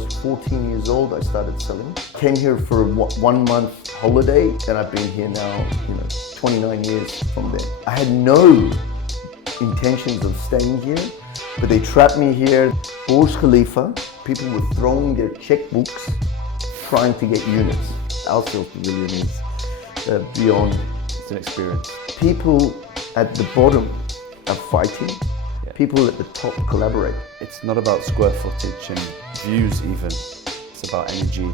was 14 years old, I started selling. Came here for a 1 month holiday, and I've been here now, 29 years from there. I had no intentions of staying here, but they trapped me here. Burj Khalifa, people were throwing their checkbooks trying to get units. Our sales pavilion is beyond, it's an experience. People at the bottom are fighting. People at the top collaborate. It's not about square footage and views even. It's about energy,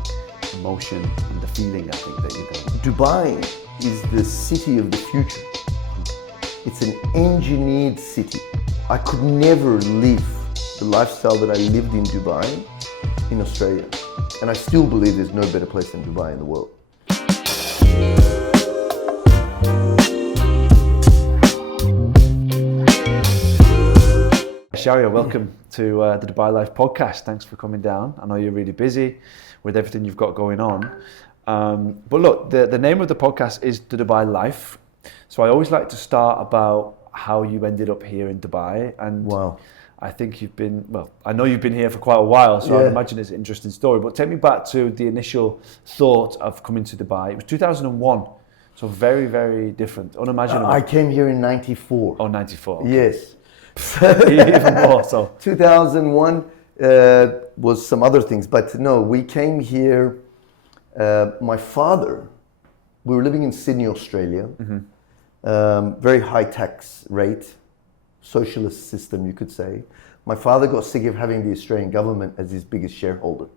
emotion, and the feeling, I think, that you get. Dubai is the city of the future. It's an engineered city. I could never live the lifestyle that I lived in Dubai in Australia. And I still believe there's no better place than Dubai in the world. Shahriar, welcome to the Dubai Life podcast. Thanks for coming down. I know you're really busy with everything you've got going on. But look, the name of the podcast is The Dubai Life. So I always like to start about how you ended up here in Dubai. And wow. I think I know you've been here for quite a while, so I imagine it's an interesting story. But take me back to the initial thought of coming to Dubai. It was 2001, so very, very different, unimaginable. I came here in 94. Oh, 94. Okay. Yes. Even more so. 2001 was some other things, but no, we came here. My father, we were living in Sydney, Australia, very high tax rate, socialist system, you could say. My father got sick of having the Australian government as his biggest shareholder.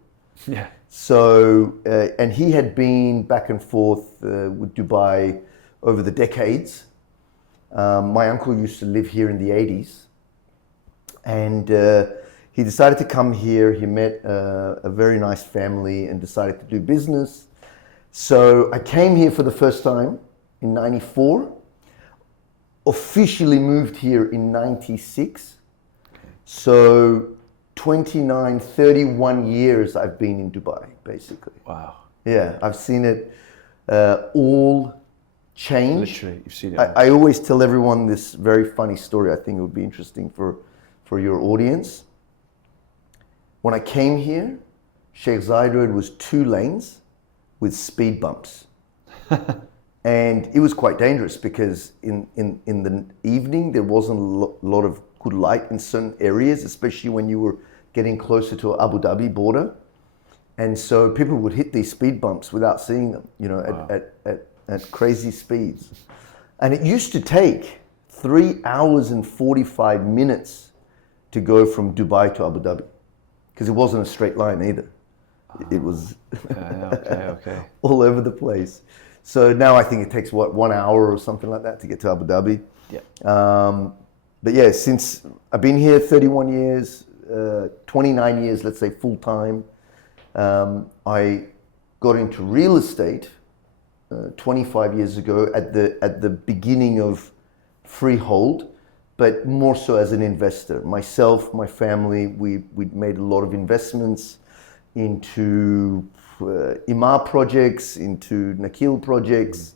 Yeah. So, and he had been back and forth with Dubai over the decades. My uncle used to live here in the 80s. And he decided to come here. He met a very nice family and decided to do business. So I came here for the first time in 94, officially moved here in 96. So 29, 31 years I've been in Dubai, basically. Wow. Yeah, I've seen it all change. Literally, you've seen it. I always tell everyone this very funny story. I think it would be interesting for your audience. When I came here, Sheikh Zayed Road was 2 lanes with speed bumps. And it was quite dangerous because in the evening, there wasn't a lot of good light in certain areas, especially when you were getting closer to Abu Dhabi border. And so people would hit these speed bumps without seeing them, wow. at crazy speeds. And it used to take 3 hours and 45 minutes to go from Dubai to Abu Dhabi, because it wasn't a straight line either. It was okay. all over the place. So now I think it takes 1 hour or something like that to get to Abu Dhabi. Yeah. But yeah, since I've been here 31 years, 29 years, let's say full time. I got into real estate 25 years ago at the beginning of freehold, but more so as an investor. Myself, my family, we'd made a lot of investments into Eywa projects, into Nakil projects,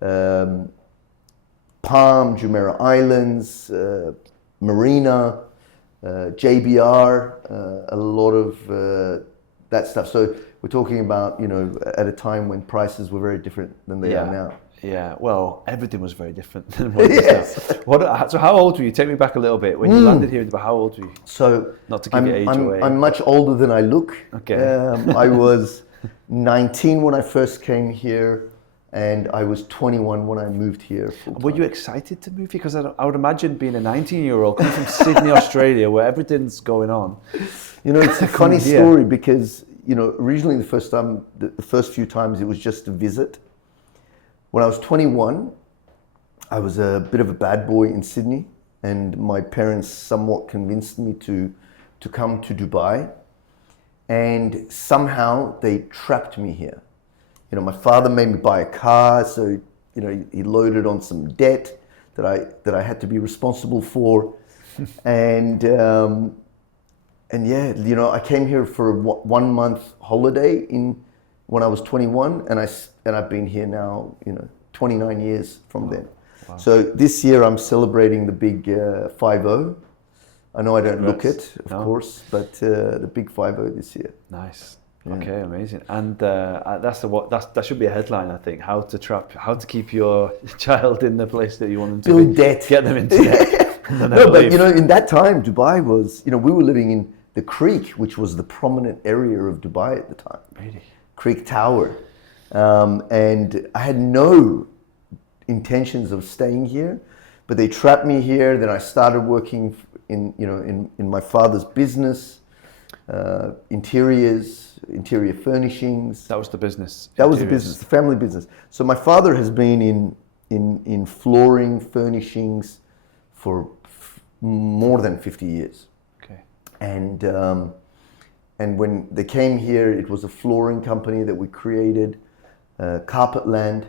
Palm, Jumeirah Islands, Marina, JBR, a lot of that stuff. So we're talking about, at a time when prices were very different than they are now. Yeah, well, everything was very different than what it is now. So how old were you? Take me back a little bit. When you landed here, how old were you? So not to give your age away. I'm much older than I look. Okay. I was 19 when I first came here, and I was 21 when I moved here. Were you excited to move here? Because I would imagine being a 19-year-old coming from Sydney, Australia, where everything's going on. It's a funny story because, originally the first few times it was just a visit. When I was 21, I was a bit of a bad boy in Sydney, and my parents somewhat convinced me to come to Dubai, and somehow they trapped me here. My father made me buy a car, so he loaded on some debt that I had to be responsible for, and I came here for a 1 month holiday when I was 21, and I've been here now, 29 years from then. Wow. So this year I'm celebrating the big 5-0. I know I don't look Congrats. it, of No? course, but the big 5-0 this year. Nice. Okay, amazing. And that should be a headline, I think. How to keep your child in the place that you want them to Build be. debt. Get them into debt. And then No, they'll but leave. you know, in that time, Dubai was, you know, we were living in the Creek, which was the prominent area of Dubai at the time. Really? Creek Tower. And I had no intentions of staying here, but they trapped me here. Then I started working in my father's business, interior furnishings. That was the business. That was the Interiors. business, the family business. So my father has been in flooring furnishings for more than 50 years. Okay. And when they came here, it was a flooring company that we created, carpet land,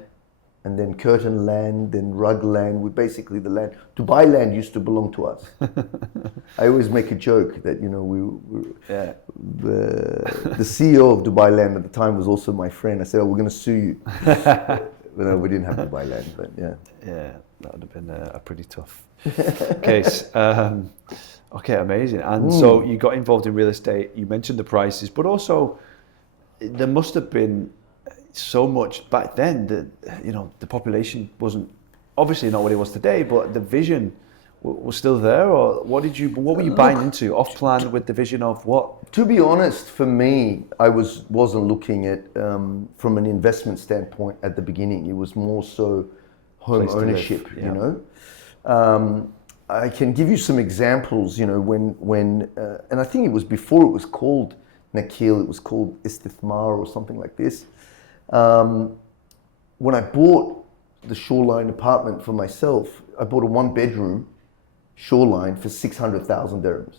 and then curtain land, then rug land. We basically, the land, Dubai land used to belong to us. I always make a joke that, you know, the CEO of Dubai land at the time was also my friend. I said, oh, we're going to sue you. But no, we didn't have Dubai land, but yeah. Yeah, that would have been a pretty tough case. Okay, amazing. And so you got involved in real estate. You mentioned the prices, but also there must have been so much back then that, you know, the population wasn't obviously not what it was today, but the vision was still there. Or what were you buying into off plan with the vision of what? To be honest, for me, I wasn't looking at from an investment standpoint at the beginning. It was more so home Place to live, ownership, yeah. you know. I can give you some examples, you know, when and I think it was before it was called Nakil, it was called Istithmar or something like this. When I bought the shoreline apartment for myself, I bought a 1-bedroom shoreline for 600,000 dirhams.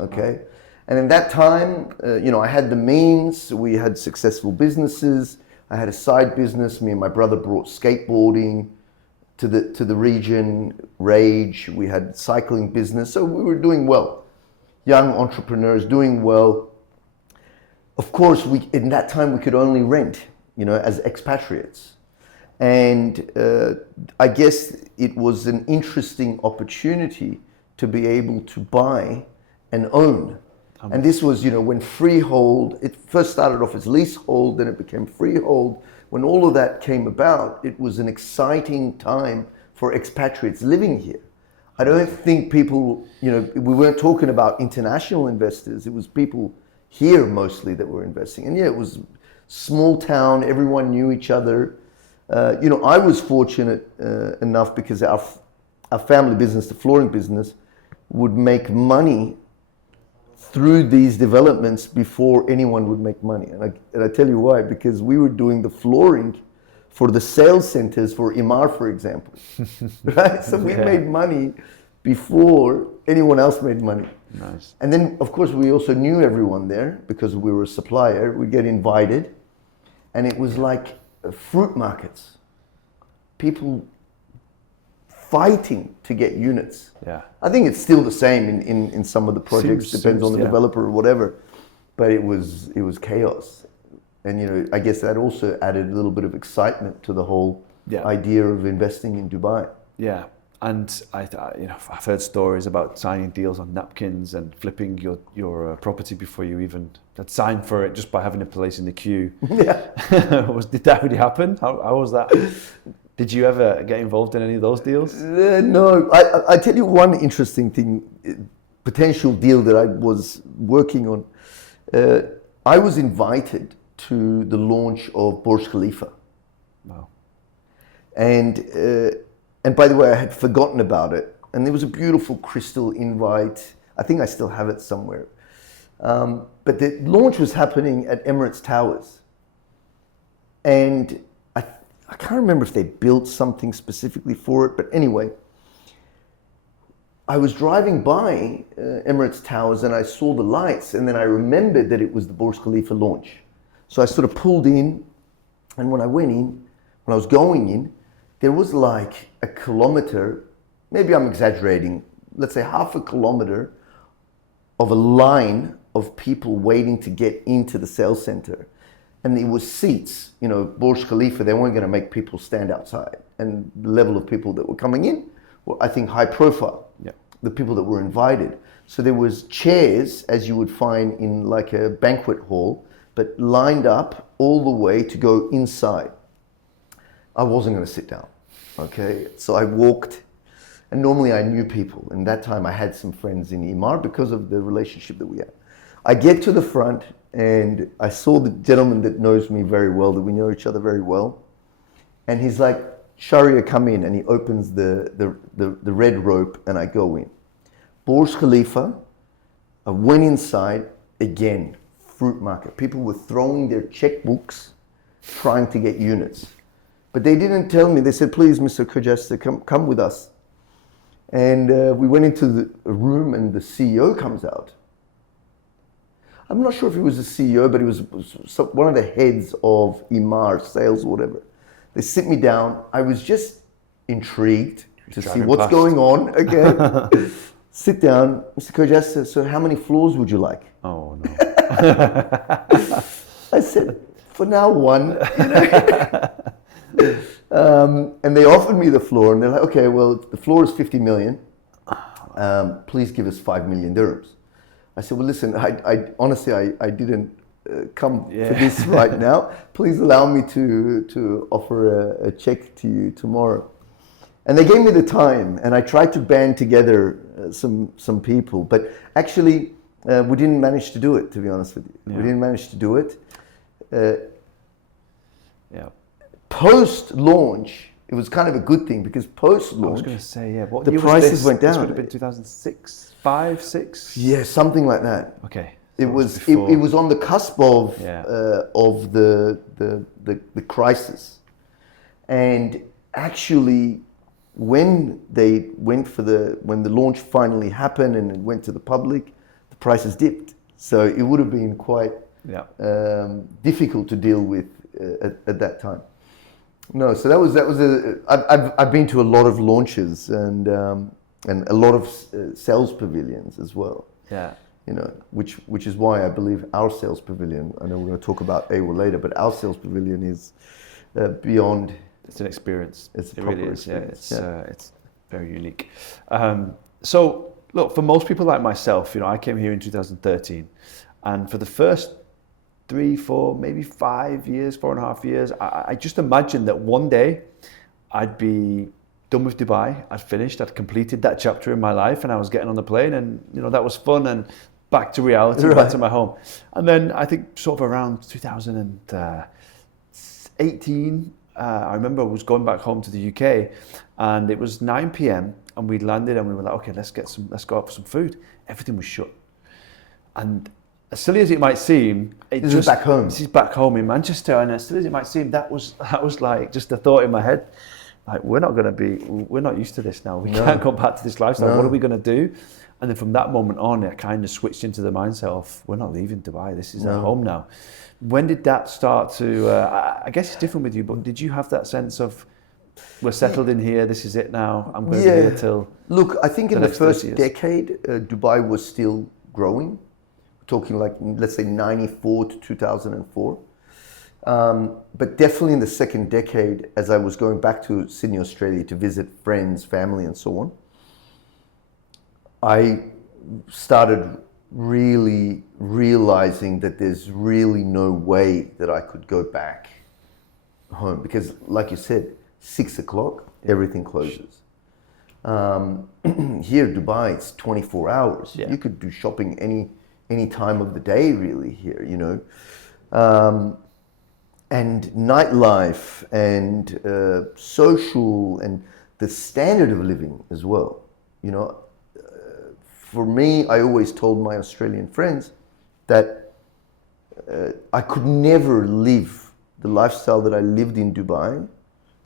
Okay. Wow. And in that time, you know, I had the means, we had successful businesses. I had a side business. Me and my brother brought skateboarding to the region, Rage. We had cycling business. So we were doing well. Young entrepreneurs doing well. Of course, in that time we could only rent, you know, as expatriates. And I guess it was an interesting opportunity to be able to buy and own. And this was, you know, when freehold, it first started off as leasehold, then it became freehold. When all of that came about, it was an exciting time for expatriates living here. I don't think people, you know, we weren't talking about international investors. It was people here mostly that were investing. And yeah, it was small town, everyone knew each other. You know, I was fortunate enough because our family business, the flooring business, would make money through these developments before anyone would make money. And I tell you why, because we were doing the flooring for the sales centers for Imar, for example, right? So we made money before anyone else made money. Nice. And then, of course, we also knew everyone there because we were a supplier. We'd get invited, and it was like fruit markets. People fighting to get units. Yeah. I think it's still the same in some of the projects, depends on the developer or whatever, but it was chaos. And, you know, I guess that also added a little bit of excitement to the whole idea of investing in Dubai. Yeah. And you know, I've heard stories about signing deals on napkins and flipping your property before you even had signed for it just by having a place in the queue. Yeah. Did that really happen? How was that? Did you ever get involved in any of those deals? No. I tell you one interesting thing, potential deal that I was working on. I was invited to the launch of Burj Khalifa. Wow. And by the way, I had forgotten about it. And there was a beautiful crystal invite. I think I still have it somewhere. But the launch was happening at Emirates Towers. And I can't remember if they built something specifically for it. But anyway, I was driving by Emirates Towers and I saw the lights. And then I remembered that it was the Burj Khalifa launch. So I sort of pulled in. And when I was going in, there was like a kilometer, maybe I'm exaggerating, let's say half a kilometer of a line of people waiting to get into the sales center. And it was seats, you know, Burj Khalifa, they weren't going to make people stand outside. And the level of people that were coming in were, I think, high profile, the people that were invited. So there was chairs, as you would find in like a banquet hall, but lined up all the way to go inside. I wasn't going to sit down, okay? So I walked, and normally I knew people. And that time I had some friends in Imar because of the relationship that we had. I get to the front, and I saw the gentleman that knows me very well, that we know each other very well. And he's like, Shahriar, come in. And he opens the red rope, and I go in. Burj Khalifa, I went inside, again, fruit market. People were throwing their checkbooks, trying to get units. But they didn't tell me. They said, please, Mr. Khodjasteh, come with us. And we went into the room, and the CEO comes out. I'm not sure if he was the CEO, but he was one of the heads of Imar sales or whatever. They sit me down. I was just intrigued to see what's going on again. Sit down, Mr. Khodjasteh, so how many floors would you like? Oh, no. I said, for now, one. And they offered me the floor, and they're like, okay, well, the floor is 50 million. Please give us 5 million dirhams. I said, well, listen, I honestly, I didn't come for this right now. Please allow me to offer a check to you tomorrow. And they gave me the time, and I tried to band together some people, but actually we didn't manage to do it, to be honest with you. Yeah. We didn't manage to do it. Post-launch, it was kind of a good thing, because post-launch, I was going to say, what the prices went down. This would have been 2006, 5, 6? Yeah, something like that. Okay. It was on the cusp of the crisis, and actually, when the launch finally happened and it went to the public, the prices dipped. So it would have been quite difficult to deal with at that time. No, so that was I've been to a lot of launches and a lot of sales pavilions as well. Yeah. You know, which is why I believe our sales pavilion, I know we're going to talk about Eywa later, but our sales pavilion is beyond. It's an experience. It really is. Yeah, it's very unique. So look, for most people like myself, I came here in 2013, and for the first 3, 4, maybe 5 years, 4.5 years, I just imagined that one day I'd be done with Dubai. I'd finished. I'd completed that chapter in my life, and I was getting on the plane, and that was fun, and back to reality, back to my home. And then I think sort of around 2018, I remember I was going back home to the UK, and it was 9 p.m. and we landed, and we were like, okay, let's go out for some food. Everything was shut, and as silly as it might seem, this is back home. This is back home in Manchester, and as silly as it might seem, that was like just a thought in my head. Like, we're not used to this now. We can't go back to this lifestyle. No. What are we going to do? And then from that moment on, I kind of switched into the mindset of, we're not leaving Dubai. This is our home now. When did that start to, I guess it's different with you, but did you have that sense of, we're settled in here, this is it now, I'm going to be here till... Look, I think in the first decade, Dubai was still growing. We're talking like, let's say 94 to 2004. But definitely in the second decade, as I was going back to Sydney, Australia to visit friends, family, and so on, I started really realizing that there's really no way that I could go back home, because like you said, 6 o'clock, everything closes. Here, Dubai, it's 24 hours. Yeah. You could do shopping any time of the day, really, here, and nightlife and social and the standard of living as well. For me, I always told my Australian friends that I could never live the lifestyle that I lived in Dubai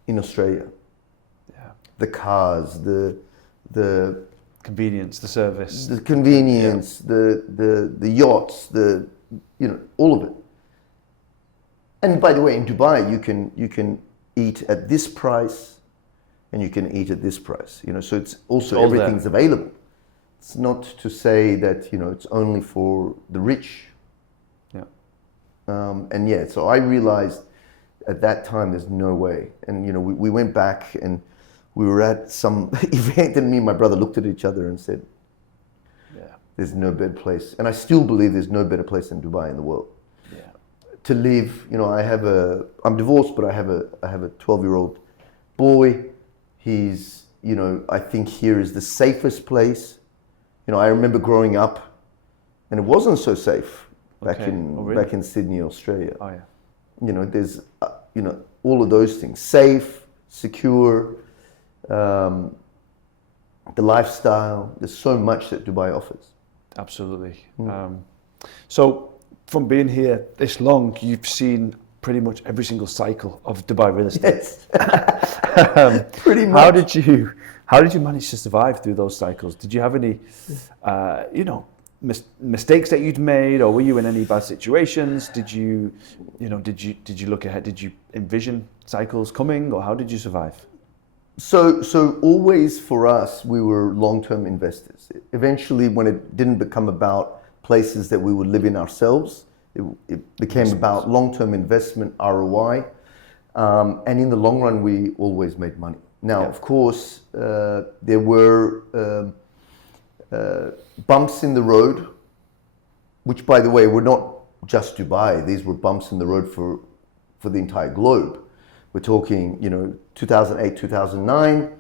in Australia. Yeah. The cars, the convenience, the service, the convenience, the yachts, all of it. And by the way, in Dubai, you can eat at this price, and you can eat at this price. So it's also everything's available. It's not to say that it's only for the rich. Yeah. So I realized at that time there's no way. And we went back and we were at some event, and me and my brother looked at each other and said, there's no better place, and I still believe there's no better place than Dubai in the world. Yeah. To live, I'm divorced, but I have a 12-year-old boy. He's, I think here is the safest place. I remember growing up, and it wasn't so safe back in Sydney, Australia. Oh yeah. There's, all of those things: safe, secure, the lifestyle. There's so much that Dubai offers. Absolutely. So from being here this long, you've seen pretty much every single cycle of Dubai real estate. Yes. Pretty much. How did you manage to survive through those cycles? Did you have any, mistakes that you'd made, or were you in any bad situations? Did you look ahead? Did you envision cycles coming, or how did you survive? So always for us, we were long-term investors. Eventually, when it didn't become about places that we would live in ourselves, it became about long-term investment, ROI, and in the long run, we always made money. Now, of course, there were bumps in the road, which, by the way, were not just Dubai. These were bumps in the road for the entire globe. We're talking, 2008, 2009,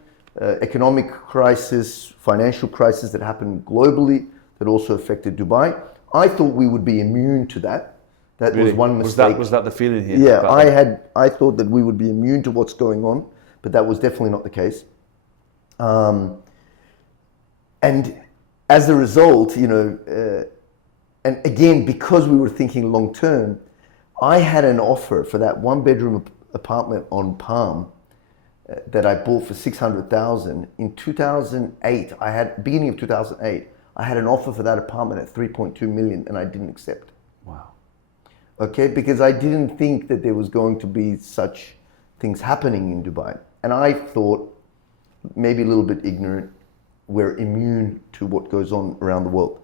economic crisis, financial crisis that happened globally that also affected Dubai. I thought we would be immune to that. That really? Was one mistake. Was that the feeling here? Yeah, I thought that we would be immune to what's going on, but that was definitely not the case. And as a result, and again, because we were thinking long term, I had an offer for that one-bedroom apartment on Palm that I bought for $600,000 in 2008. Beginning of 2008, I had an offer for that apartment at 3.2 million, and I didn't accept. Wow. Okay, because I didn't think that there was going to be such things happening in Dubai, and I thought, maybe a little bit ignorant, we're immune to what goes on around the world.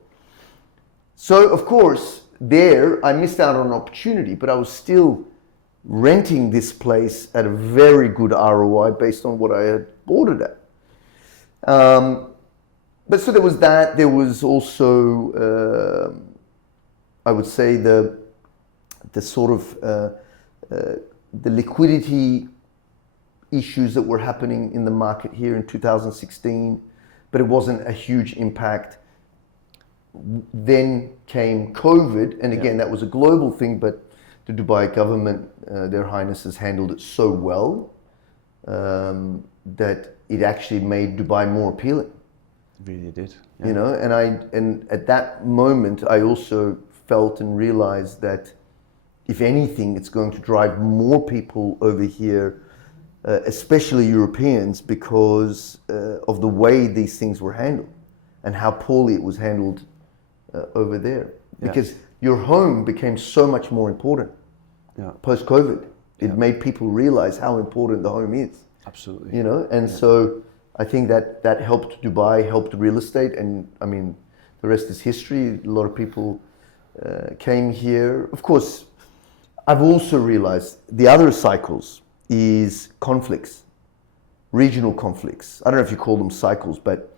So of course, there I missed out on an opportunity, but I was still renting this place at a very good ROI based on what I had bought it at. But so there was that. There was also, I would say, the sort of the liquidity issues that were happening in the market here in 2016, but it wasn't a huge impact. Then came COVID, and again, that was a global thing, but the Dubai government, their highnesses handled it so well that it actually made Dubai more appealing. It really did. Yeah. And at that moment, I also felt and realized that if anything, it's going to drive more people over here, especially Europeans, because of the way these things were handled and how poorly it was handled over there. Because your home became so much more important post-COVID. It made people realize how important the home is. Absolutely. And so I think that helped Dubai, helped real estate, and I mean, the rest is history. A lot of people came here. Of course, I've also realized the other cycles is conflicts, regional conflicts. I don't know if you call them cycles, but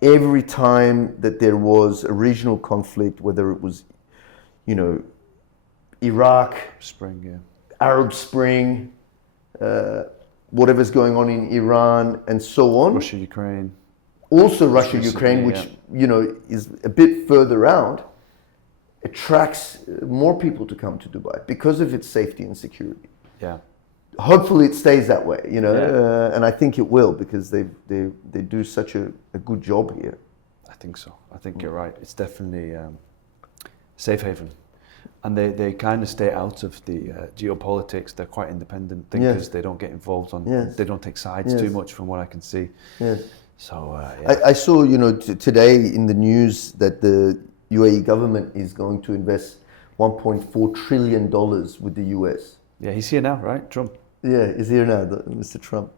every time that there was a regional conflict, whether it was, Iraq, Spring, Arab Spring, whatever's going on in Iran, and so on. Russia, Ukraine. Also Russia, Ukraine, which, is a bit further out, attracts more people to come to Dubai because of its safety and security. Yeah. Hopefully it stays that way, and I think it will, because they do such a good job here. I think so. I think you're right. It's definitely safe haven. And they kind of stay out of the geopolitics. They're quite independent thinkers. Yes. They don't get involved they don't take sides too much from what I can see. Yes. So I saw, today in the news that the UAE government is going to invest $1.4 trillion with the US. Yeah, he's here now, right? Trump. Yeah, he's here now, Mr. Trump.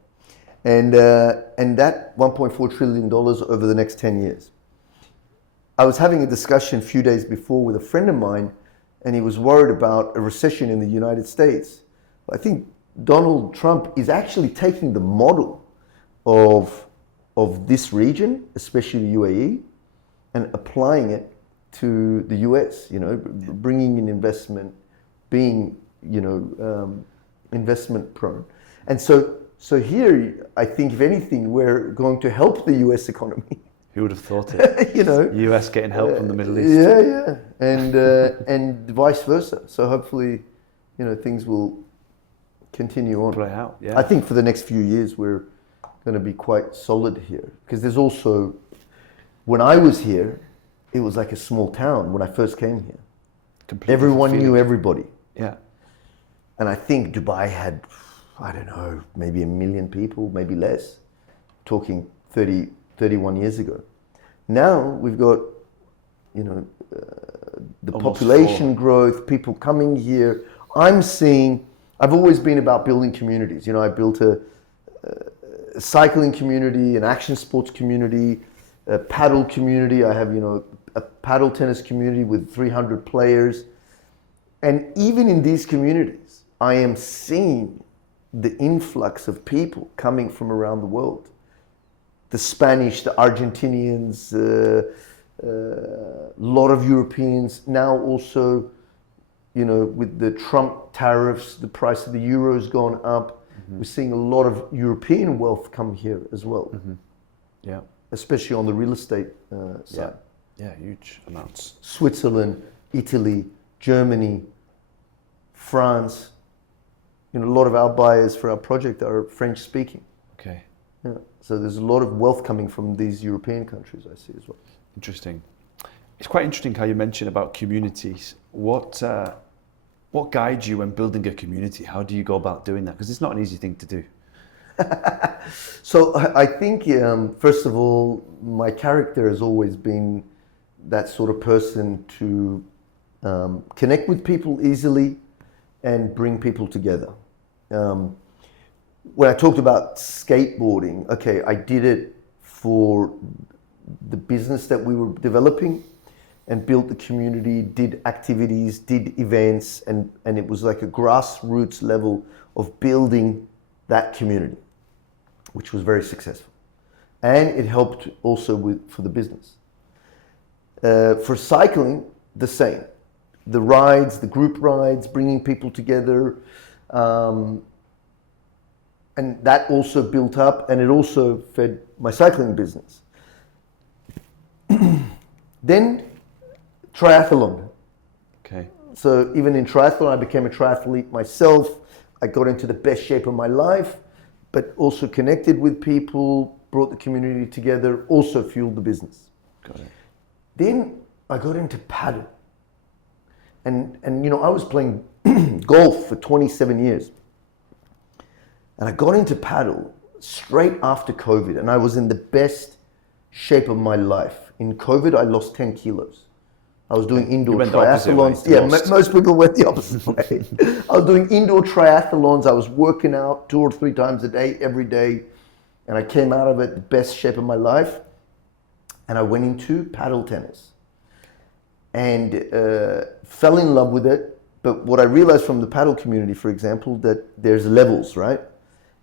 And that $1.4 trillion over the next 10 years. I was having a discussion a few days before with a friend of mine, and he was worried about a recession in the United States. I think Donald Trump is actually taking the model of this region, especially the UAE, and applying it to the US, bringing in investment, being, investment prone. And so here, I think if anything, we're going to help the US economy. Who would have thought it? US getting help from the Middle East. Yeah. And vice versa. So hopefully, things will continue on. Play out, yeah. I think for the next few years, we're going to be quite solid here. Because there's also, when I was here, it was like a small town when I first came here. Completely Everyone feeling. knew everybody. Yeah. And I think Dubai had, I don't know, maybe 1 million people, maybe less, talking 31 years ago. Now we've got, the Almost population 4. growth, people coming here. I've always been about building communities. I built a cycling community, an action sports community, a paddle community. I have, a paddle tennis community with 300 players. And even in these communities, I am seeing the influx of people coming from around the world. The Spanish, the Argentinians, a lot of Europeans. Now also, with the Trump tariffs, the price of the euro has gone up. Mm-hmm. We're seeing a lot of European wealth come here as well. Mm-hmm. Yeah. Especially on the real estate side. Yeah, huge amounts. Switzerland, Italy, Germany, France. A lot of our buyers for our project are French speaking. Okay. Yeah. So there's a lot of wealth coming from these European countries, I see as well. Interesting. It's quite interesting how you mentioned about communities. What guides you when building a community? How do you go about doing that? Because it's not an easy thing to do. So I think, first of all, my character has always been that sort of person to connect with people easily and bring people together. When I talked about skateboarding, okay, I did it for the business that we were developing and built the community, did activities, did events, and it was like a grassroots level of building that community, which was very successful. And it helped also for the business. For cycling, the same. The rides, the group rides, bringing people together, and that also built up, and it also fed my cycling business. Then triathlon. Okay. So even in triathlon, I became a triathlete myself. I got into the best shape of my life, but also connected with people, brought the community together, also fueled the business. Got it. Then I got into paddle. And I was playing golf for 27 years. And I got into paddle straight after COVID, and I was in the best shape of my life. In COVID, I lost 10 kilos. I was doing indoor triathlons. Yeah, most people went the opposite way. I was doing indoor triathlons. I was working out 2 or 3 times a day, every day. And I came out of it the best shape of my life. And I went into paddle tennis. And fell in love with it. But what I realized from the paddle community, for example, that there's levels, right?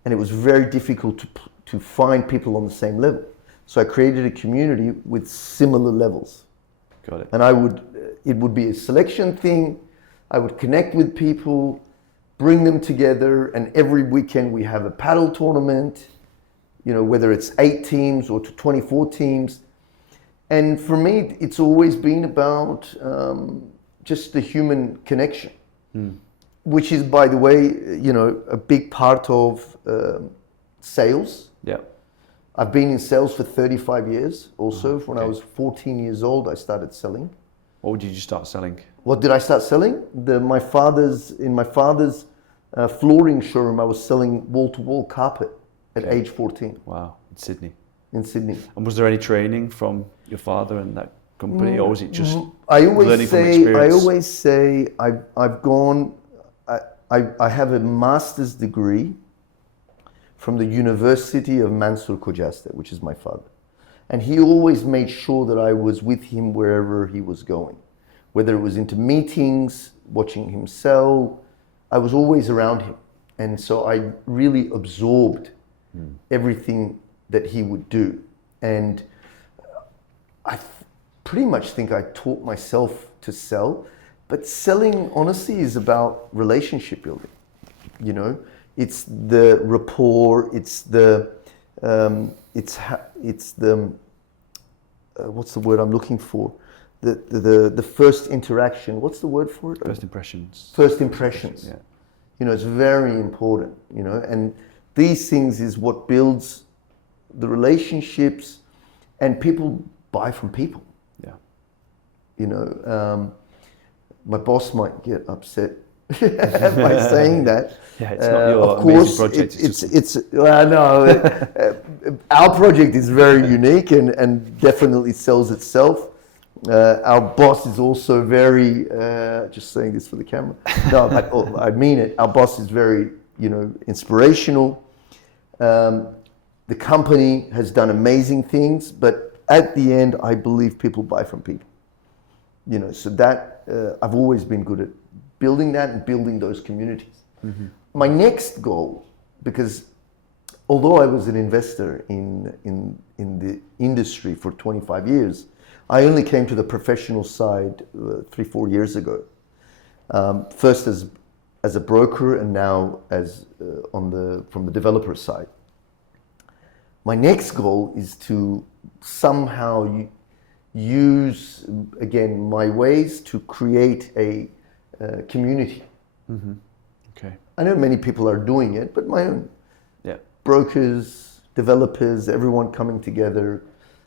And it was very difficult to find people on the same level. So I created a community with similar levels. Got it. And it would be a selection thing. I would connect with people, bring them together, and every weekend we have a paddle tournament, whether it's 8 teams or to 24 teams. And for me, it's always been about just the human connection, which is, by the way, a big part of sales. Yeah. I've been in sales for 35 years also. Okay. When I was 14 years old, I started selling. What did you start selling? What did I start selling? In my father's flooring showroom, I was selling wall-to-wall carpet at age 14. Wow, in Sydney. And was there any training from your father and that company, or was it just I learning from experience? I always say I have a master's degree from the University of Shahriar Khodjasteh, which is my father. And he always made sure that I was with him wherever he was going. Whether it was into meetings, watching him sell, I was always around him. And so I really absorbed everything that he would do. And pretty much think I taught myself to sell, but selling honestly is about relationship building. You know, it's the rapport, it's the what's the word I'm looking for? The first interaction. What's the word for it? First impressions. First impressions. Yeah. You know, it's very important, you know, and these things is what builds the relationships, and people buy from people. Yeah. You know, my boss might get upset by saying that. Yeah, it's not your of course, amazing project. No, our project is very unique and definitely sells itself. Our boss is also very, just saying this for the camera. No, but I mean it. Our boss is very, you know, inspirational. The company has done amazing things, but at the end, I believe people buy from people. You know, so that I've always been good at building that and building those communities. Mm-hmm. My next goal, because although I was an investor in the industry for 25 years, I only came to the professional side 3-4 years ago. First as a broker, and now as from the developer side. My next goal is to somehow use again my ways to create a community. Mm-hmm. Okay. I know many people are doing it, but my own brokers, developers, everyone coming together,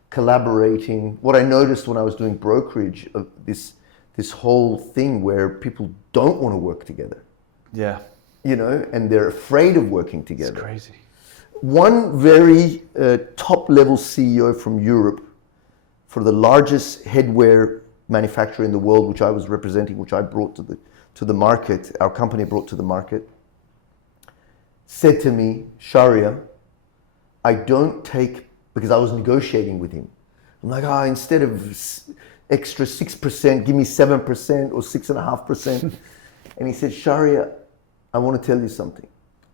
collaborating. What I noticed when I was doing brokerage of this whole thing where people don't want to work together. Yeah. You know, and they're afraid of working together. It's crazy. One very top level CEO from Europe for the largest headwear manufacturer in the world, which I was representing, which I brought to the market, our company brought to the market, said to me, Shahriar, I don't take, because I was negotiating with him. I'm like, instead of extra 6%, give me 7% or 6.5%. And he said, Shahriar, I want to tell you something.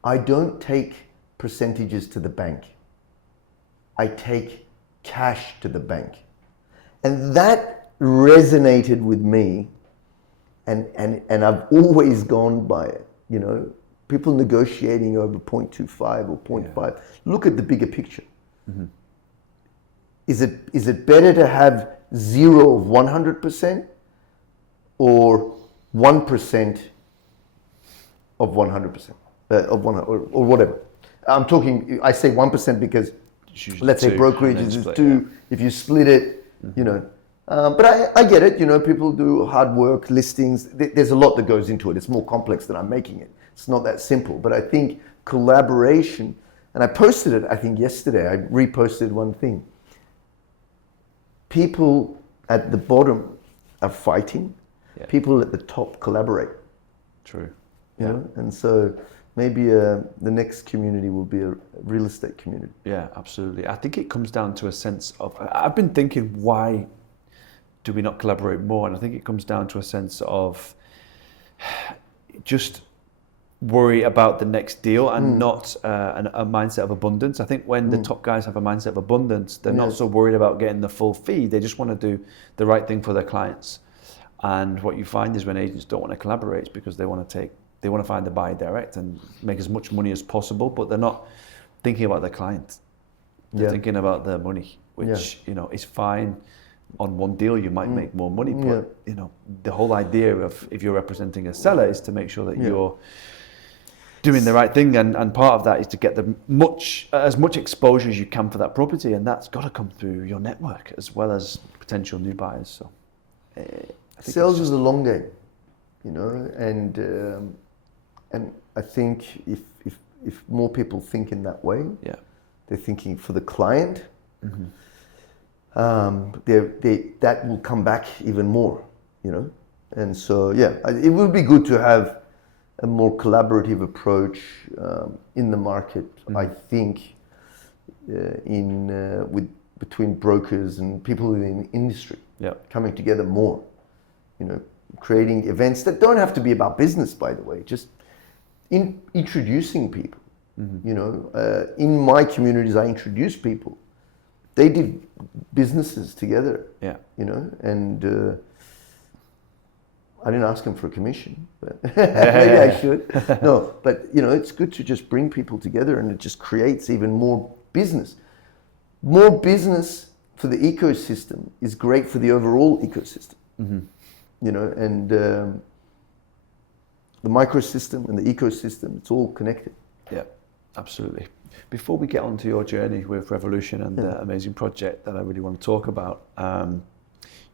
I don't take percentages to the bank. I take cash to the bank. And that resonated with me. And I've always gone by it, you know, people negotiating over 0.25 or 0.5. Yeah. Look at the bigger picture. Mm-hmm. Is it better to have 0 of 100% or 1% of 100% or whatever? I'm talking. I say 1% because let's say brokerage is 2. Yeah. If you split it, mm-hmm. you know. But I get it. You know, people do hard work, listings. There's a lot that goes into it. It's more complex than I'm making it. It's not that simple. But I think collaboration. And I posted it. I think yesterday. I reposted one thing. People at the bottom are fighting. Yeah. People at the top collaborate. True. You know? And so maybe the next community will be a real estate community. Yeah, absolutely. I think it comes down to a sense of, I've been thinking, why do we not collaborate more? And I think it comes down to a sense of just worry about the next deal and not a mindset of abundance. I think when the top guys have a mindset of abundance, they're not so worried about getting the full fee. They just want to do the right thing for their clients. And what you find is when agents don't want to collaborate, it's because they want to find the buyer direct and make as much money as possible, but they're not thinking about their client. They're thinking about their money, which you know is fine. On one deal, you might make more money, but you know the whole idea of if you're representing a seller is to make sure that you're doing the right thing, and part of that is to get as much exposure as you can for that property, and that's got to come through your network as well as potential new buyers. So, sales is a long game, you know, and I think if more people think in that way, they're thinking for the client. Mm-hmm. That will come back even more, you know, and so it would be good to have a more collaborative approach in the market. Mm-hmm. I think between brokers and people in the industry coming together more, you know, creating events that don't have to be about business, by the way, just introducing people. Mm-hmm. You know, in my communities, I introduce people they did businesses together. Yeah. You know, and I didn't ask him for a commission, but maybe I should. No, but you know, it's good to just bring people together, and it just creates even more business. More business for the ecosystem is great for the overall ecosystem. Mm-hmm. You know, and the microsystem and the ecosystem, it's all connected. Yeah, absolutely. Before we get on to your journey with Revolution and the amazing project that I really want to talk about,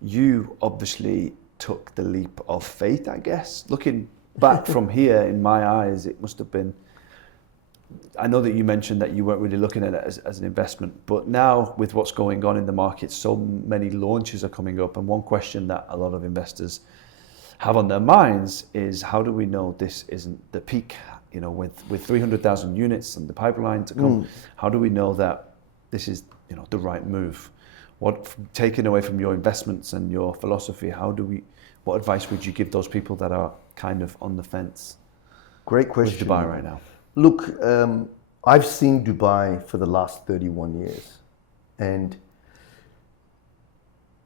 you obviously took the leap of faith, I guess. Looking back from here, in my eyes, it must have been, I know that you mentioned that you weren't really looking at it as an investment, but now with what's going on in the market, so many launches are coming up, and one question that a lot of investors have on their minds is, how do we know this isn't the peak? You know, with 300,000 units and the pipeline to come, how do we know that this is, you know, the right move? What, taken away from your investments and your philosophy, what advice would you give those people that are kind of on the fence? Great question. With Dubai right now. Look, I've seen Dubai for the last 31 years. And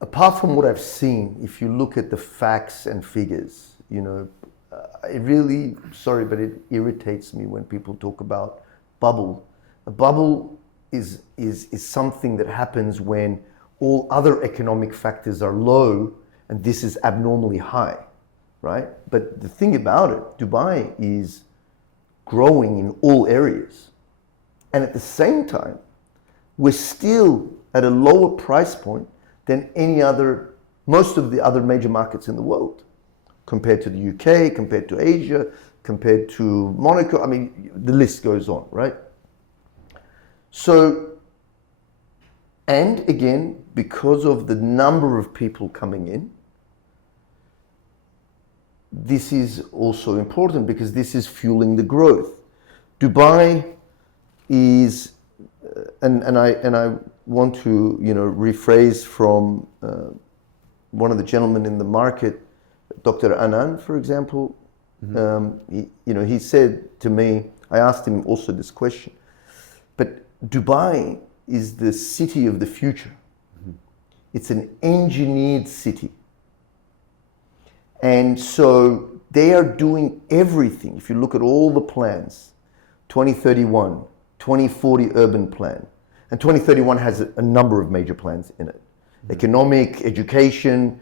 apart from what I've seen, if you look at the facts and figures, you know, it really, sorry, but it irritates me when people talk about bubble. A bubble is something that happens when all other economic factors are low and this is abnormally high, right? But the thing about it, Dubai is growing in all areas. And at the same time, we're still at a lower price point than most of the other major markets in the world, compared to the UK, compared to Asia, compared to Monaco. I mean, the list goes on, right? So, and again, because of the number of people coming in, this is also important because this is fueling the growth. Dubai is, and I want to, you know, rephrase from one of the gentlemen in the market, Dr. Anand, for example. He said to me, I asked him also this question, but Dubai is the city of the future. It's an engineered city. And so they are doing everything. If you look at all the plans, 2031, 2040 urban plan, and 2031 has a number of major plans in it. Economic, education,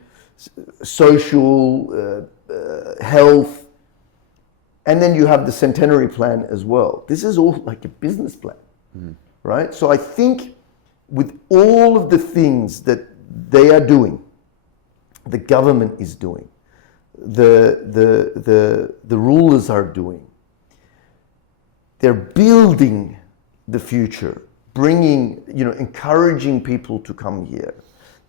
social, health, and then you have the centenary plan as well. This is all like a business plan, right? So I think with all of the things that they are doing, the government is doing, the rulers are doing, they're building the future, bringing, you know, encouraging people to come here,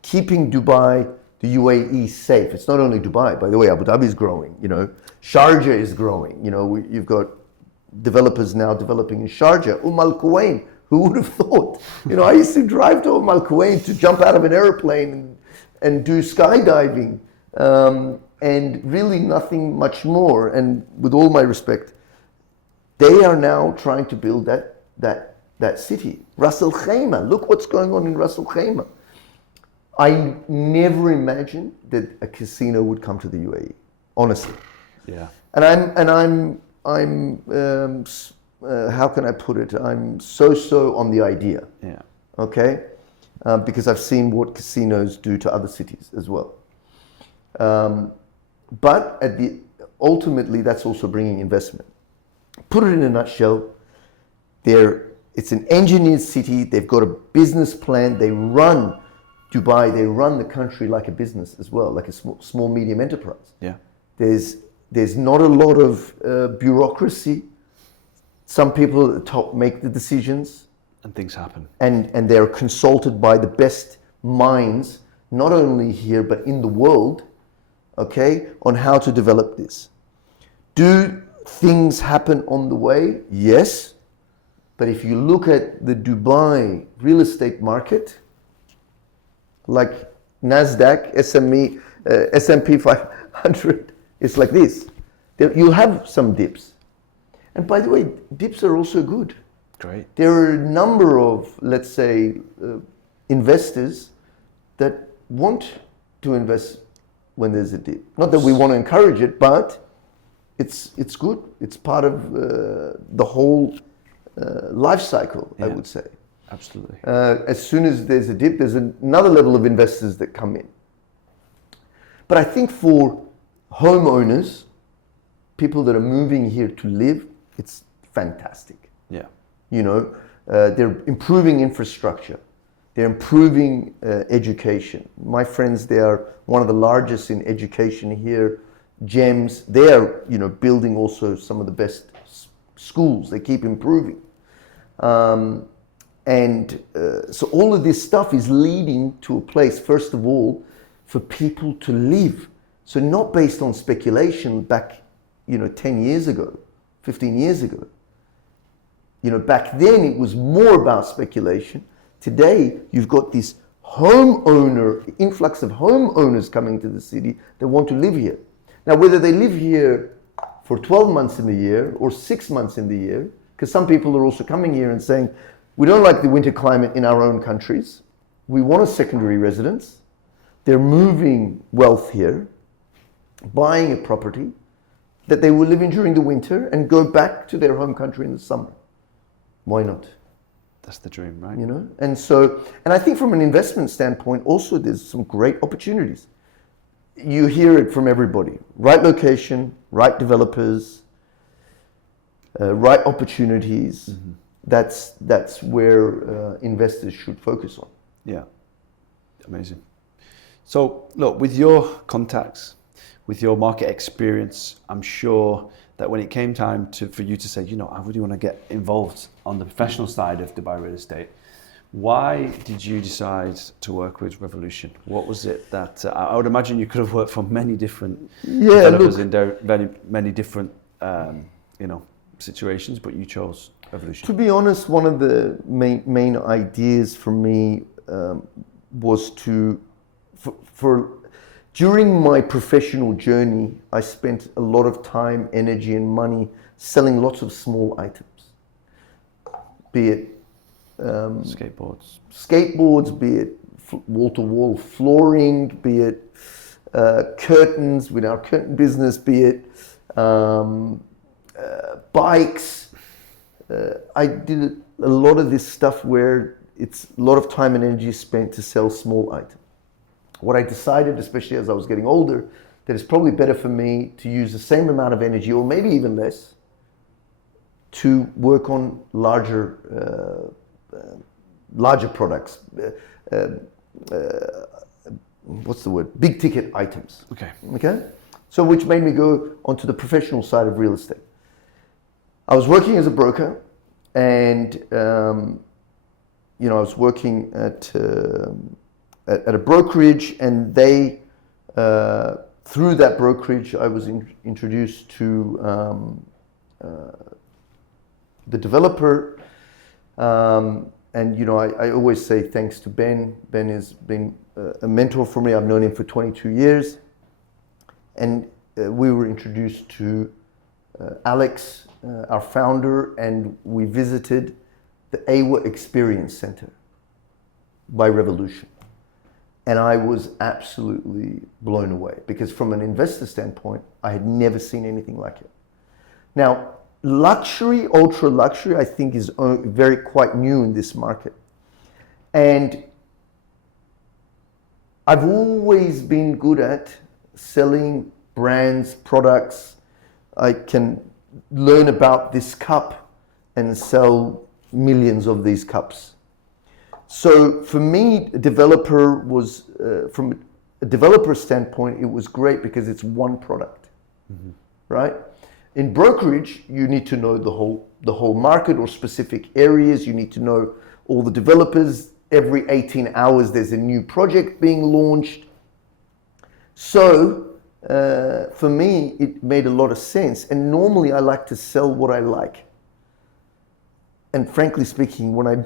keeping Dubai, the UAE safe. It's not only Dubai, by the way, Abu Dhabi is growing, you know, Sharjah is growing, you know, you've got developers now developing in Sharjah, Al Quwain, who would have thought? You know, I used to drive to Al Quwain to jump out of an airplane and do skydiving, and really nothing much more. And with all my respect, they are now trying to build that city. Ras Al Khaimah, look what's going on in Ras Al Khaimah. I never imagined that a casino would come to the UAE, honestly. Yeah. And I'm how can I put it? I'm so on the idea. Yeah. Okay, because I've seen what casinos do to other cities as well. But ultimately, that's also bringing investment. Put it in a nutshell, it's an engineered city. They've got a business plan. They run Dubai. They run the country like a business as well, like a small medium enterprise. Yeah. There's not a lot of bureaucracy. Some people at the top make the decisions. And things happen. And they're consulted by the best minds, not only here, but in the world, okay, on how to develop this. Do things happen on the way? Yes. But if you look at the Dubai real estate market, like NASDAQ, S&P 500, it's like this. You'll have some dips. And by the way, dips are also good. Great. There are a number of, let's say, investors that want to invest when there's a dip. Not that we want to encourage it, but it's good. It's part of the whole life cycle, I would say. Absolutely. As soon as there's a dip, there's another level of investors that come in. But I think for homeowners, people that are moving here to live, it's fantastic. Yeah. You know, they're improving infrastructure. They're improving education. My friends, they are one of the largest in education here. GEMS, they are, you know, building also some of the best schools. They keep improving. So all of this stuff is leading to a place, first of all, for people to live. So not based on speculation back, you know, 10 years ago, 15 years ago. You know, back then it was more about speculation. Today, you've got this influx of homeowners coming to the city that want to live here. Now, whether they live here for 12 months in the year or 6 months in the year, because some people are also coming here and saying, we don't like the winter climate in our own countries. We want a secondary residence. They're moving wealth here, buying a property that they will live in during the winter and go back to their home country in the summer. Why not? That's the dream, right? You know, and I think from an investment standpoint, also there's some great opportunities. You hear it from everybody: right location, right developers, right opportunities. Mm-hmm. That's where investors should focus on. Yeah, amazing. So look, with your contacts, with your market experience, I'm sure that when it came time for you to say, you know, I really want to get involved on the professional side of Dubai real estate, why did you decide to work with Revolution? What was it that, I would imagine you could have worked for many different developers in very many different, you know, situations, but you chose Revolution. To be honest, one of the main ideas for me was during my professional journey, I spent a lot of time, energy, and money selling lots of small items, be it skateboards, be it wall-to-wall flooring, be it curtains with our curtain business, be it bikes. I did a lot of this stuff where it's a lot of time and energy spent to sell small items. What I decided, especially as I was getting older, that it's probably better for me to use the same amount of energy, or maybe even less, to work on larger products. What's the word? Big ticket items. Okay. So which made me go onto the professional side of real estate. I was working as a broker, and you know, I was working at a brokerage, and they, through that brokerage, I was introduced to the developer, and you know, I always say thanks to Ben. Ben has been a mentor for me. I've known him for 22 years, and we were introduced to Alex, our founder, and we visited the Eywa Experience Center by Revolution. And I was absolutely blown away, because from an investor standpoint, I had never seen anything like it. Now, luxury, ultra luxury, I think is quite new in this market. And I've always been good at selling brands, products. I can learn about this cup and sell millions of these cups. So for me, a developer was, from a developer standpoint, it was great because it's one product, mm-hmm. right? In brokerage, you need to know the whole market or specific areas. You need to know all the developers. Every 18 hours, there's a new project being launched. So for me, it made a lot of sense. And normally, I like to sell what I like. And frankly speaking, when I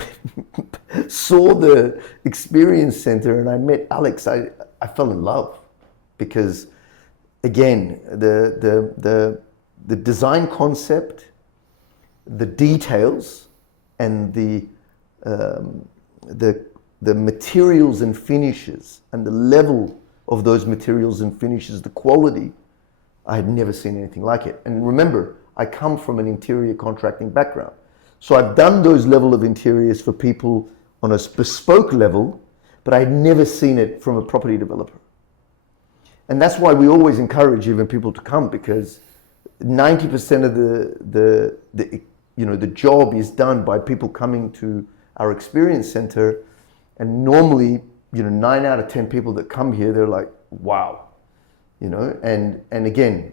saw the experience center and I met Alex, I fell in love, because again, the design concept, the details, and the the materials and finishes and the level of those materials and finishes, the quality, I had never seen anything like it. And remember, I come from an interior contracting background. So I've done those level of interiors for people on a bespoke level, but I had never seen it from a property developer. And that's why we always encourage even people to come, because 90% of the job is done by people coming to our experience center. And normally, 9 out of 10 people that come here, they're like, wow, and again,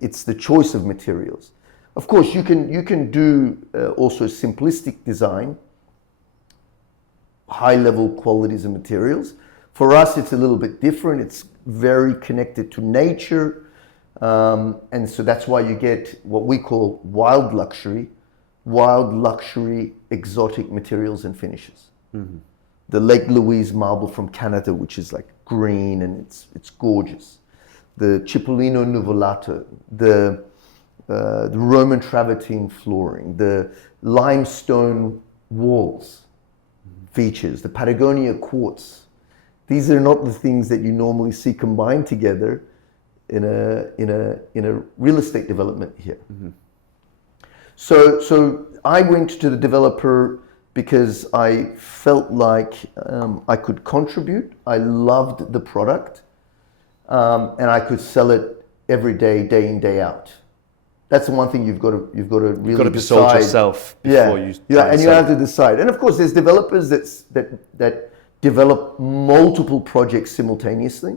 it's the choice of materials. Of course, you can do also simplistic design, high level qualities of materials. For us, it's a little bit different. It's very connected to nature. And so that's why you get what we call wild luxury, exotic materials and finishes. Mm-hmm. The Lake Louise marble from Canada, which is like green and it's gorgeous. The Cipollino Nuvolato, the Roman travertine flooring, the limestone walls features, the Patagonia quartz. These are not the things that you normally see combined together in a real estate development here. Mm-hmm. So I went to the developer because I felt like I could contribute. I loved the product, and I could sell it every day, day in, day out. That's the one thing you've got to really you've got to be decide. Sold yourself before you. Yeah, and you have to decide. And of course, there's developers that develop multiple projects simultaneously.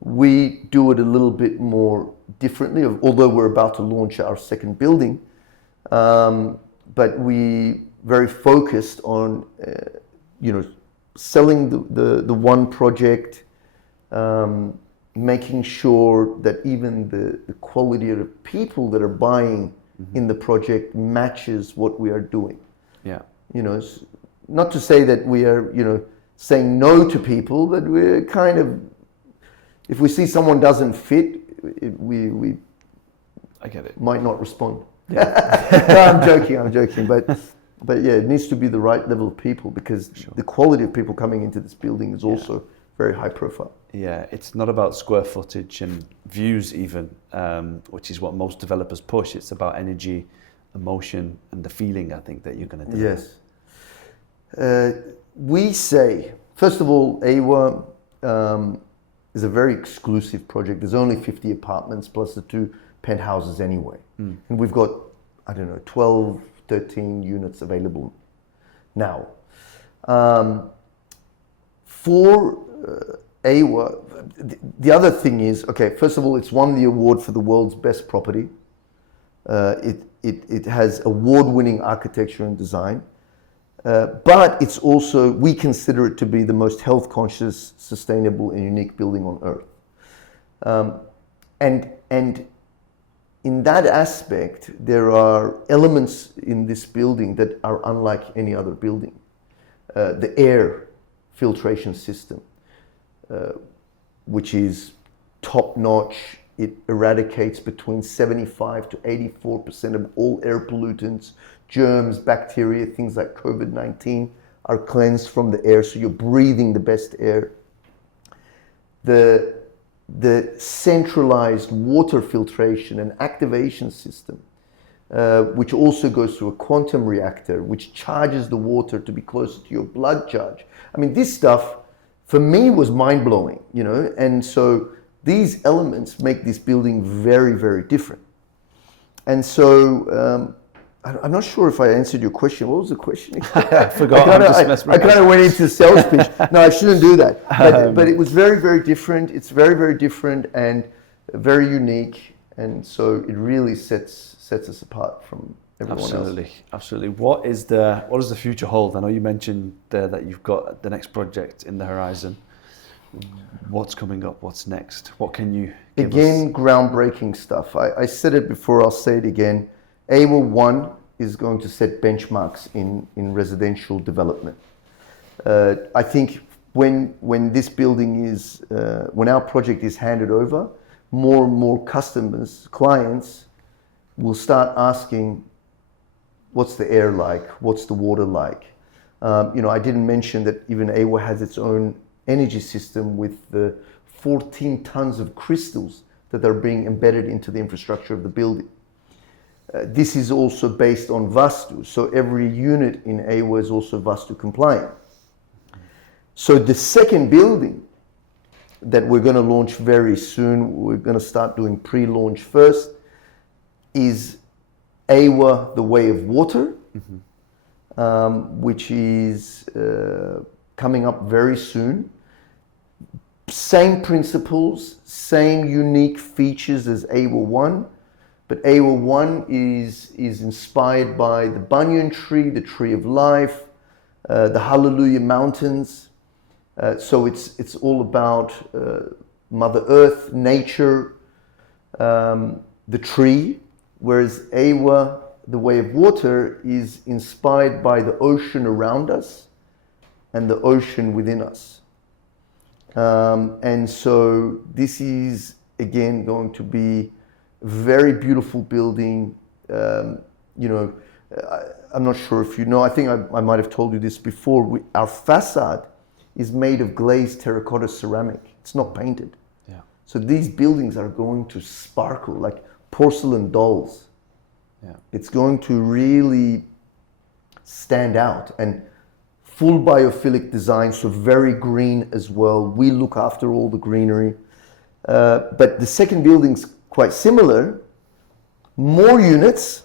We do it a little bit more differently, although we're about to launch our second building. But we very focused on, selling the one project, making sure that even the quality of the people that are buying mm-hmm. in the project matches what we are doing. Yeah. Not to say that we are, saying no to people, but we're kind of, if we see someone doesn't fit, we I get it. Might not respond. Yeah. No, I'm joking, but yeah, it needs to be the right level of people, because sure. the quality of people coming into this building is also very high profile. Yeah, it's not about square footage and views even, which is what most developers push. It's about energy, emotion, and the feeling, I think, that you're going to develop. Yes. We say, first of all, Eywa is a very exclusive project. There's only 50 apartments plus the 2 penthouses anyway. Mm. And we've got, 12, 13 units available now. For Eywa, the other thing is, first of all, it's won the award for the world's best property. It has award-winning architecture and design. But it's also, we consider it to be the most health-conscious, sustainable, and unique building on Earth. And in that aspect, there are elements in this building that are unlike any other building. The air filtration system, which is top-notch. It eradicates between 75 to 84% of all air pollutants, germs, bacteria, things like COVID-19 are cleansed from the air, so you're breathing the best air. The centralized water filtration and activation system, which also goes through a quantum reactor, which charges the water to be closer to your blood charge. I mean, this stuff, for me, was mind-blowing, and so these elements make this building very, very different. And so, I'm not sure if I answered your question. What was the question? I forgot. I kind of went into sales pitch. No, I shouldn't do that. But it was very, very different. It's very, very different and very unique. And so it really sets us apart from everyone else. Absolutely. What does the future hold? I know you mentioned there that you've got the next project in the horizon. What's coming up? What's next? What can you give us? Groundbreaking stuff. I said it before, I'll say it again. Eywa 1 is going to set benchmarks in residential development. I think when this building is, when our project is handed over, more and more clients will start asking, what's the air like? What's the water like? I didn't mention that even Eywa has its own energy system with the 14 tons of crystals that are being embedded into the infrastructure of the building. This is also based on Vastu, so every unit in Eywa is also Vastu compliant. So the second building that we're going to launch very soon, we're going to start doing pre-launch first, is Eywa, the Way of Water, which is coming up very soon. Same principles, same unique features as Eywa 1, but Eywa 1 is inspired by the banyan tree, the tree of life, the Hallelujah Mountains. So it's all about Mother Earth, nature, the tree, whereas Eywa, the Way of Water, is inspired by the ocean around us and the ocean within us. And so this is, again, going to be a very beautiful building. I'm not sure if you know, I think I might have told you this before. Our facade is made of glazed terracotta ceramic. It's not painted. Yeah. So these buildings are going to sparkle like porcelain dolls. Yeah. It's going to really stand out, and full biophilic design, so very green as well. We look after all the greenery. But the second building's quite similar. More units,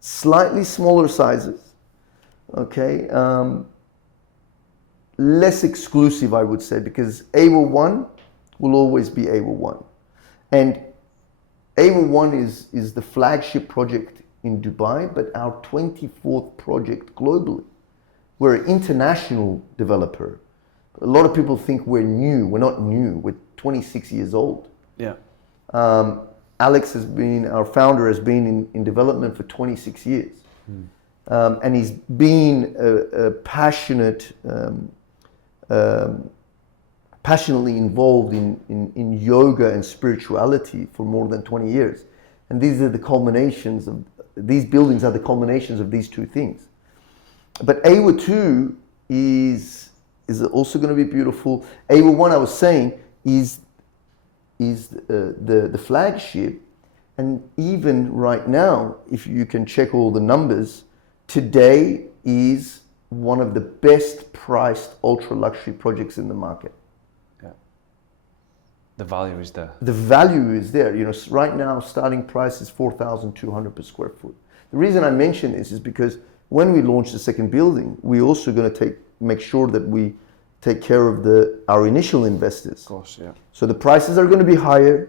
slightly smaller sizes. Okay. Less exclusive, I would say, because Eywa 1 will always be Eywa 1. And Eywa 1 is the flagship project in Dubai, but our 24th project globally. We're an international developer. A lot of people think we're new. We're not new. We're 26 years old. Yeah. Alex our founder has been in development for 26 years. And he's been a passionately involved in yoga and spirituality for more than 20 years. And these buildings are the culminations of these two things. But Eywa 2 is also going to be beautiful. Eywa 1, I was saying, is the flagship. And even right now, if you can check all the numbers, today is one of the best priced ultra luxury projects in the market. Yeah. The value is there. The value is there. Right now, starting price is 4,200 per square foot. The reason I mention this is because when we launch the second building, we're also going to make sure that we take care of our initial investors. Of course, yeah. So the prices are going to be higher.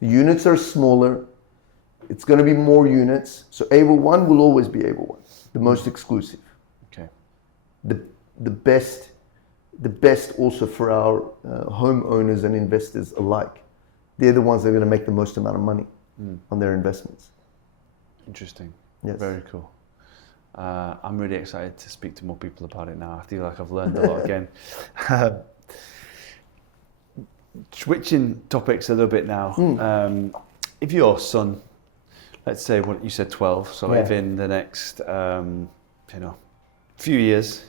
The units are smaller. It's going to be more units. So Eywa 1 will always be Eywa 1, the most exclusive. Okay. The best also for our homeowners and investors alike. They're the ones that are going to make the most amount of money on their investments. Interesting. Yes. Very cool. I'm really excited to speak to more people about it now. I feel like I've learned a lot again. Switching topics a little bit now. If your son, let's say what you said 12, so if in the next few years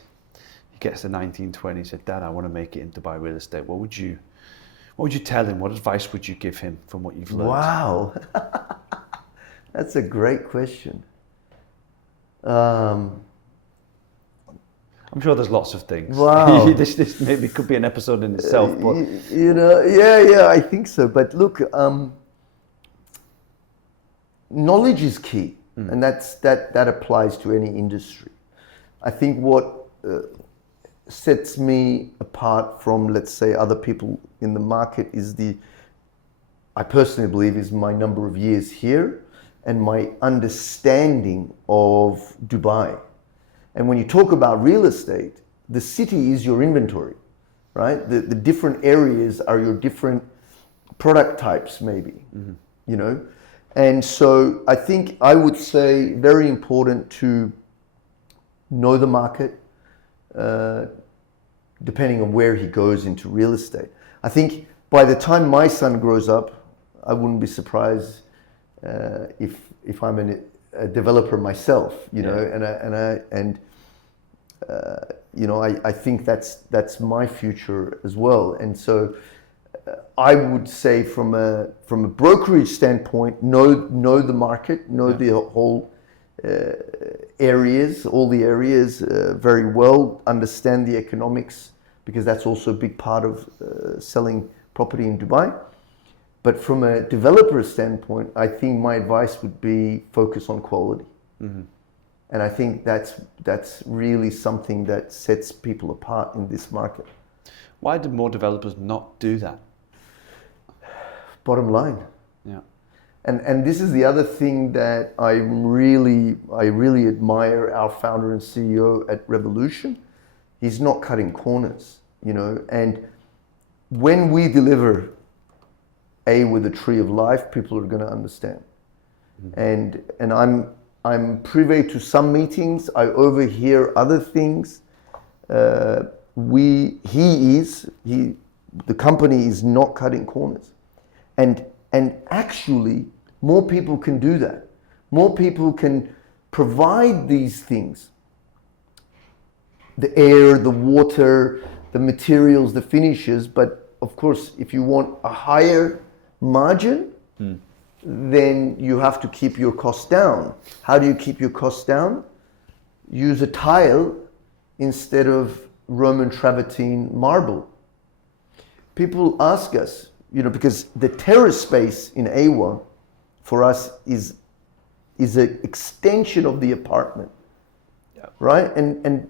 he gets to 19, 20, he said, Dad, I want to make it in Dubai real estate, what would you tell him? What advice would you give him from what you've learned? Wow. That's a great question. I'm sure there's lots of things. Wow. this maybe could be an episode in itself, but I think so. But look, knowledge is key, and that applies to any industry. I think what sets me apart from, let's say, other people in the market is I personally believe is my number of years here and my understanding of Dubai. And when you talk about real estate, the city is your inventory, right? The different areas are your different product types, maybe, And so I think I would say very important to know the market, depending on where he goes into real estate. I think by the time my son grows up, I wouldn't be surprised if I'm a developer myself, and I think that's my future as well. And so I would say from a brokerage standpoint, know the market, know the whole areas, all the areas very well, understand the economics, because that's also a big part of selling property in Dubai. But from a developer standpoint, I think my advice would be focus on quality. Mm-hmm. And I think that's really something that sets people apart in this market. Why did more developers not do that? Bottom line. Yeah. And this is the other thing that I really admire our founder and CEO at Revolution. He's not cutting corners, and when we deliver Eywa the tree of life, people are going to understand. Mm-hmm. And I'm privy to some meetings. I overhear other things. The company is not cutting corners, and actually more people can do that. More people can provide these things: the air, the water, the materials, the finishes. But of course, if you want a higher margin, then you have to keep your costs down. How do you keep your costs down? Use a tile instead of Roman travertine marble. People ask us, because the terrace space in Eywa for us is an extension of the apartment, right? And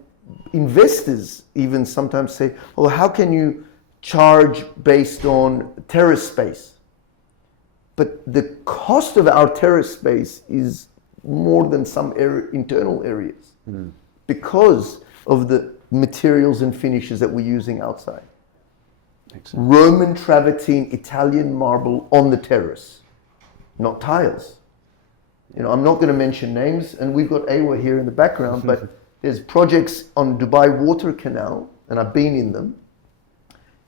investors even sometimes say, "Oh, how can you charge based on terrace space?" But the cost of our terrace space is more than some internal areas because of the materials and finishes that we're using outside. Roman travertine, Italian marble on the terrace, not tiles. I'm not going to mention names, and we've got Eywa here in the background, but there's projects on Dubai Water Canal, and I've been in them.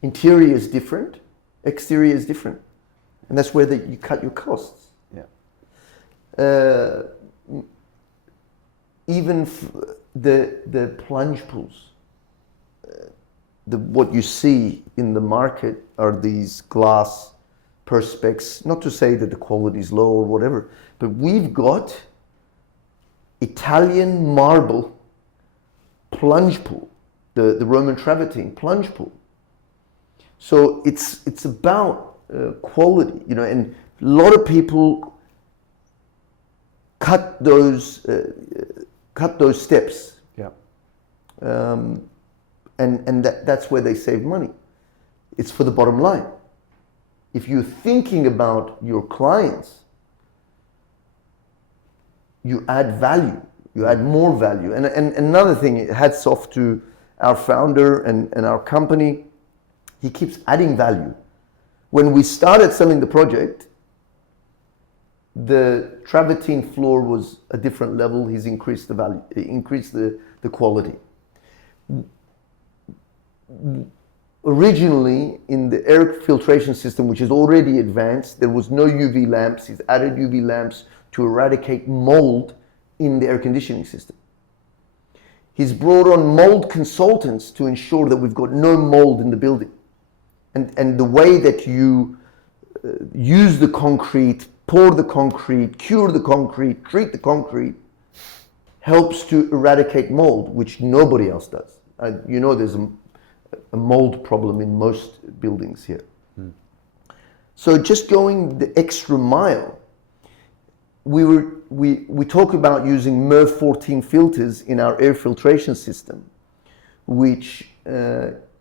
Interior is different, exterior is different. And that's where you cut your costs. Yeah. Even the plunge pools. What you see in the market are these glass perspex. Not to say that the quality is low or whatever, but we've got Italian marble plunge pool, the Roman travertine plunge pool. So it's about quality, and a lot of people cut those steps. Yeah. And that's where they save money. It's for the bottom line. If you're thinking about your clients, you add value. You add more value. And another thing, hats off to our founder and our company. He keeps adding value. When we started selling the project, the travertine floor was a different level. He's increased the value, increased the quality. Originally, in the air filtration system, which is already advanced, there was no UV lamps. He's added UV lamps to eradicate mold in the air conditioning system. He's brought on mold consultants to ensure that we've got no mold in the building. And the way that you use the concrete, pour the concrete, cure the concrete, treat the concrete, helps to eradicate mold, which nobody else does. There's a mold problem in most buildings here. So just going the extra mile, we talk about using MERV 14 filters in our air filtration system, which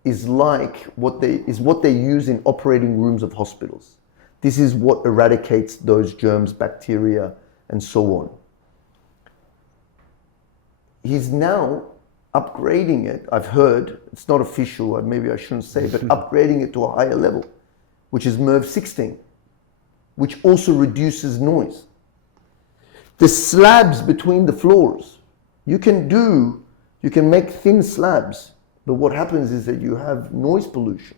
is like what they use in operating rooms of hospitals. This is what eradicates those germs, bacteria, and so on. He's now upgrading it. I've heard, it's not official, maybe I shouldn't say, but upgrading it to a higher level, which is MERV 16, which also reduces noise. The slabs between the floors, you can make thin slabs, but what happens is that you have noise pollution.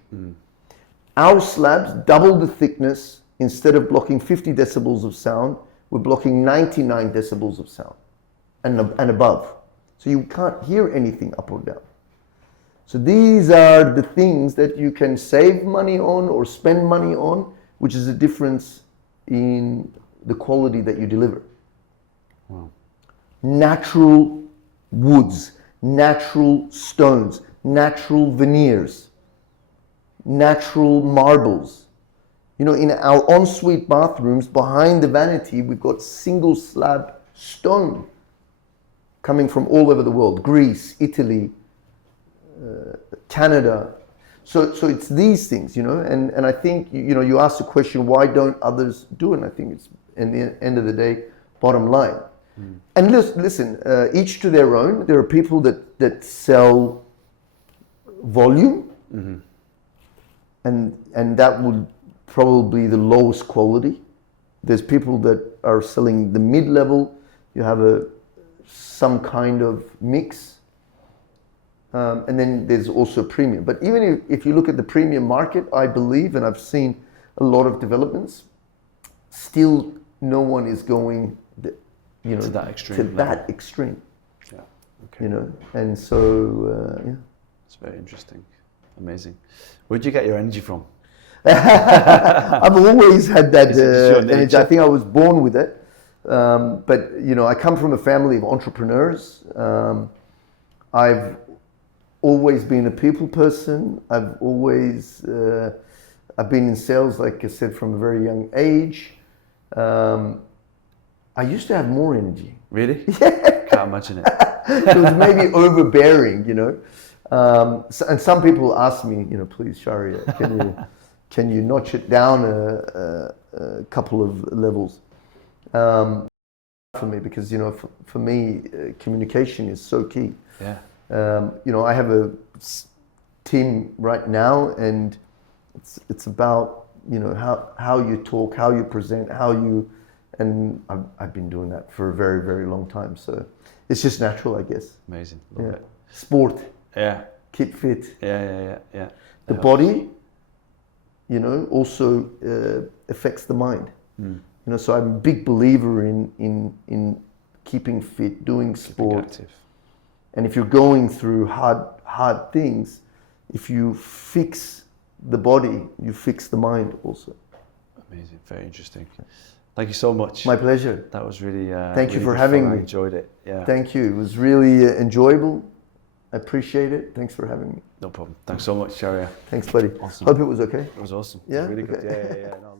Our slabs double the thickness. Instead of blocking 50 decibels of sound, we're blocking 99 decibels of sound and above. So you can't hear anything up or down. So these are the things that you can save money on or spend money on, which is the difference in the quality that you deliver. Wow. Natural woods, natural stones, natural veneers, natural marbles. You know, in our ensuite bathrooms, behind the vanity, we've got single slab stone coming from all over the world. Greece, Italy, Canada. So it's these things, you know, and I think, you know, you asked the question, why don't others do it? And I think it's, in the end of the day, bottom line. And listen, each to their own. There are people that sell volume, and that would probably the lowest quality. There's people that are selling the mid-level. You have some kind of mix, and then there's also premium. But even if you look at the premium market, I believe, and I've seen a lot of developments, still no one is going, you know, to that extreme. Yeah. Okay. You know, and so yeah. It's very interesting. Amazing. Where'd you get your energy from? I've always had that energy. nature? I think I was born with it. But, you know, I come from a family of entrepreneurs. I've always been a people person. I've been in sales, like I said, from a very young age. I used to have more energy. Really? Yeah. Can't imagine it. It was maybe overbearing, you know. And some people ask me, you know, please, Shahriar, can you notch it down a couple of levels? For me, because, you know, for me, communication is so key. Yeah. You know, I have a team right now, and it's about, you know, how you talk, how you present, and I've been doing that for a very, very long time. So it's just natural, I guess. Amazing. Love it. Sport. Yeah. Keep fit. Yeah. The body, you know, also affects the mind. You know, so I'm a big believer in keeping fit, doing sport. Active. And if you're going through hard things, if you fix the body, you fix the mind also. Amazing. Very interesting. Thank you so much. My pleasure. That was really. Thank you really for good having fun. me. I enjoyed it. Yeah. Thank you. It was really enjoyable. I appreciate it. Thanks for having me. No problem. Thanks so much, Shahriar. Thanks, buddy. Awesome. Hope it was okay. It was awesome. Yeah? It was really Okay. good. Yeah. No,